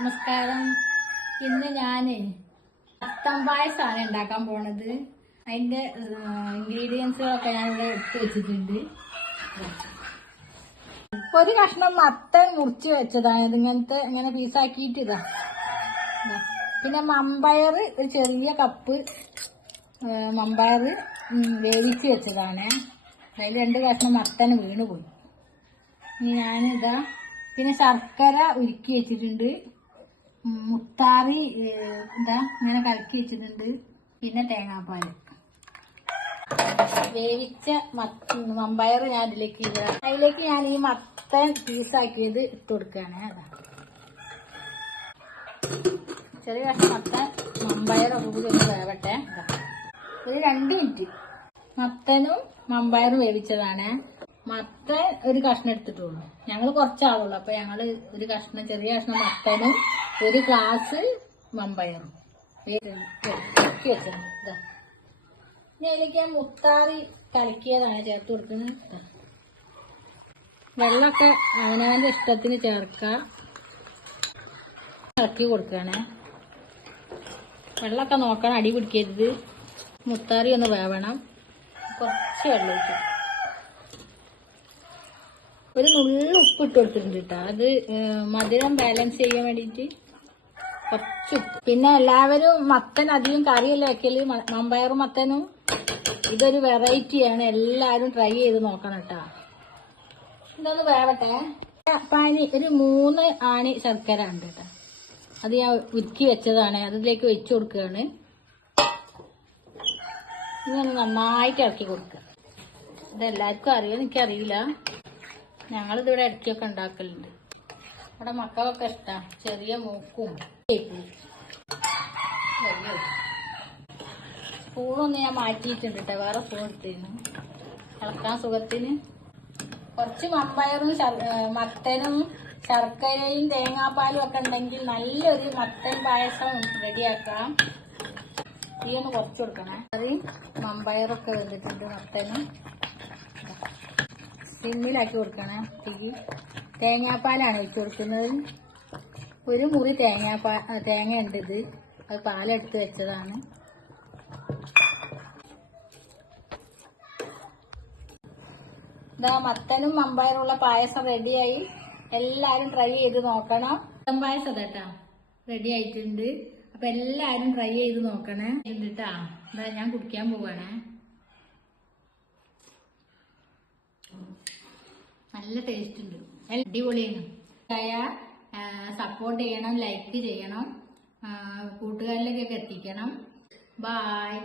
നമസ്കാരം. ഇന്ന് ഞാന് മത്തൻ പായസമാണ് ഉണ്ടാക്കാൻ പോണത്. അതിന്റെ ഇൻഗ്രീഡിയൻസുകളൊക്കെ ഞാൻ ഇവിടെ എടുത്തു വെച്ചിട്ടുണ്ട്. ഒരു കഷ്ണം മത്തൻ മുറിച്ച് വെച്ചതാണ്. ഇങ്ങനെ പീസാക്കിയിട്ട് ഇതാ. പിന്നെ മമ്പയർ ഒരു ചെറിയ കപ്പ് മമ്പയർ വേവിച്ച് വെച്ചതാണ്. അതിൽ 2 കഷ്ണം മത്തൻ വീണ് പോയി. ഇനി ഞാനിതാ പിന്നെ ശർക്കര ഉരുക്കി വെച്ചിട്ടുണ്ട്. മുത്താറി ഇതാ ഇങ്ങനെ കലക്കി വെച്ചിട്ടുണ്ട്. പിന്നെ തേങ്ങാപ്പാൽ, വേവിച്ച മമ്പയർ ഞാൻ അതിലേക്ക് ഇടുക. അതിലേക്ക് ഞാൻ ഈ മത്തൻ പീസാക്കിയത് ഇട്ട് കൊടുക്കുകയാണ്. അതാ ചെറിയ കഷ്ണം മത്തൻ മമ്പയറൊക്കെ കൂടി ഒന്ന് വേവട്ടെ. ഒരു 2 മിനിറ്റ്. മത്തനും മമ്പയറും വേവിച്ചതാണ്. മത്തൻ ഒരു കഷ്ണം എടുത്തിട്ടുള്ളൂ. ഞങ്ങൾ കുറച്ചാളുള്ളൂ. അപ്പൊ ഞങ്ങള് ഒരു കഷ്ണം, ചെറിയ കഷ്ണം മത്തനും 1 ഗ്ലാസ് മമ്പയറും വെച്ചിട്ടുണ്ട്. ഇനി അതിലേക്ക് ഞാൻ മുത്താറി കലക്കിയതാണ് ചേർത്ത് കൊടുക്കുന്നത്. വെള്ളമൊക്കെ അവനവന്റെ ഇഷ്ടത്തിന് ചേർക്കുക. ഇളക്കി കൊടുക്കുകയാണ്. വെള്ളമൊക്കെ നോക്കണം, അടി പിടിക്കരുത്. മുത്താറി ഒന്ന് വേവണം. കുറച്ച് വെള്ളം ഒഴിച്ചു. ഒരു നുള്ളു ഉപ്പ് ഇട്ട് കൊടുത്തിട്ടുണ്ട് കേട്ടോ. അത് മധുരം ബാലൻസ് ചെയ്യാൻ വേണ്ടിയിട്ട് കുറച്ച് ഉപ്പ്. പിന്നെ എല്ലാവരും മത്തൻ അധികം കറിയല്ലേ വെക്കല്, മമ്പയറും മത്തനും. ഇതൊരു വെറൈറ്റിയാണ്. എല്ലാവരും ട്രൈ ചെയ്ത് നോക്കണം കേട്ടോ. ഇതൊന്ന് വേവട്ടെ. പാനി ഒരു 3 ആണി ശർക്കര ഉണ്ട് കേട്ടോ. അത് ഞാൻ ഉരുക്കി വെച്ചതാണ്. അതിലേക്ക് വെച്ച് കൊടുക്കുകയാണ്. ഇങ്ങനെ നന്നായിട്ട് ഇറക്കി കൊടുക്കുക. ഇതെല്ലാവർക്കും അറിയാം, എനിക്കറിയില്ല. ഞങ്ങളിതിവിടെ ഇടയ്ക്കൊക്കെ ഉണ്ടാക്കലുണ്ട്. ഇവിടെ മക്കളൊക്കെ ഇഷ്ടമാണ്. ചെറിയ മൂക്കും സ്പൂണൊന്ന് ഞാൻ മാറ്റിയിട്ടുണ്ട് കേട്ടോ. വേറെ സ്പൂൺ എടുത്തിരുന്നു ഇളക്കാൻ സുഖത്തിന്. കുറച്ച് മമ്പയറും മത്തനും ശർക്കരയും തേങ്ങാപ്പാലും ഒക്കെ ഉണ്ടെങ്കിൽ നല്ലൊരു മത്തൻ പായസം റെഡിയാക്കാം. ഈ ഒന്ന് കുറച്ച് കൊടുക്കണേ. കറിയും മമ്പയറൊക്കെ വെച്ചിട്ടുണ്ട്. മത്തനും സിമ്മിലാക്കി കൊടുക്കണേ. തേങ്ങാപ്പാലാണ് വെച്ച് കൊടുക്കുന്നത്. 1 മുറി തേങ്ങ ഉണ്ട്. അത് പാലെടുത്ത് വെച്ചതാണ്. ഇതാ മത്തനും മമ്പയറുള്ള പായസം റെഡിയായി. എല്ലാവരും ട്രൈ ചെയ്ത് നോക്കണം. മത്തൻ പായസം കേട്ടാ റെഡി ആയിട്ടുണ്ട്. അപ്പൊ എല്ലാവരും ട്രൈ ചെയ്ത് നോക്കണേ കേട്ടാ. ഇതാ ഞാൻ കുടിക്കാൻ പോവാണേ. നല്ല ടേസ്റ്റ് ഉണ്ട്. അടിപൊളിയാണ്. സപ്പോർട്ട് ചെയ്യണം, ലൈക്ക് ചെയ്യണം, കൂട്ടുകാരിലേക്കൊക്കെ എത്തിക്കണം. ബായ്.